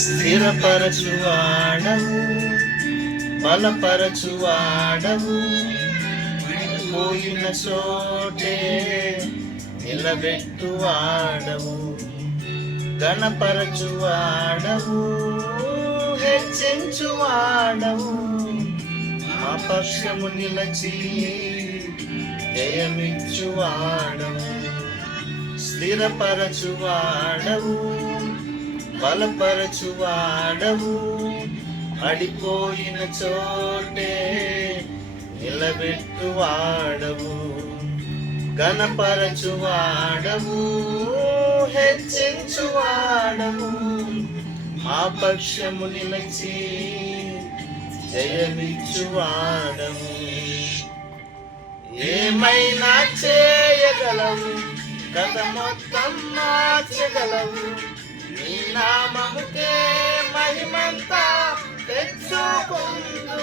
స్థిరపరచువాడవు బలపరచువాడవు. పోయిన చోటే నిలబెట్టువాడవు గణపరచువాడవు హెచ్చించువాడవు. మా పక్షము నిలచి జయమిచ్చువాడవు స్థిరపరచువాడవు. బలపరచువాడవు. అడిపోయిన చోటే నిలబెట్టువాడవు. గణపరచువాడవు హెచ్చించువాడవు. మా పక్షము నిలచి జయమిచ్చువాడవు. ఏమైనా చేయగలవు? కథ మొత్తం మార్చగలవు. నీ నామముకే మహిమంతా తెచ్చుకుందు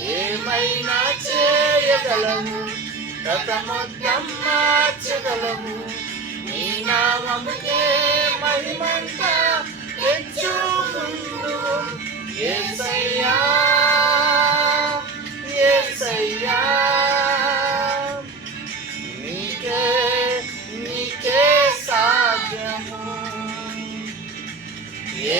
ఏమైనా చేయగలము? గతమొత్తం మార్చగలము. నీ నామముకే మహిమంతా తెచ్చుకుందు ఏసయ్యా ఏసయ్యా.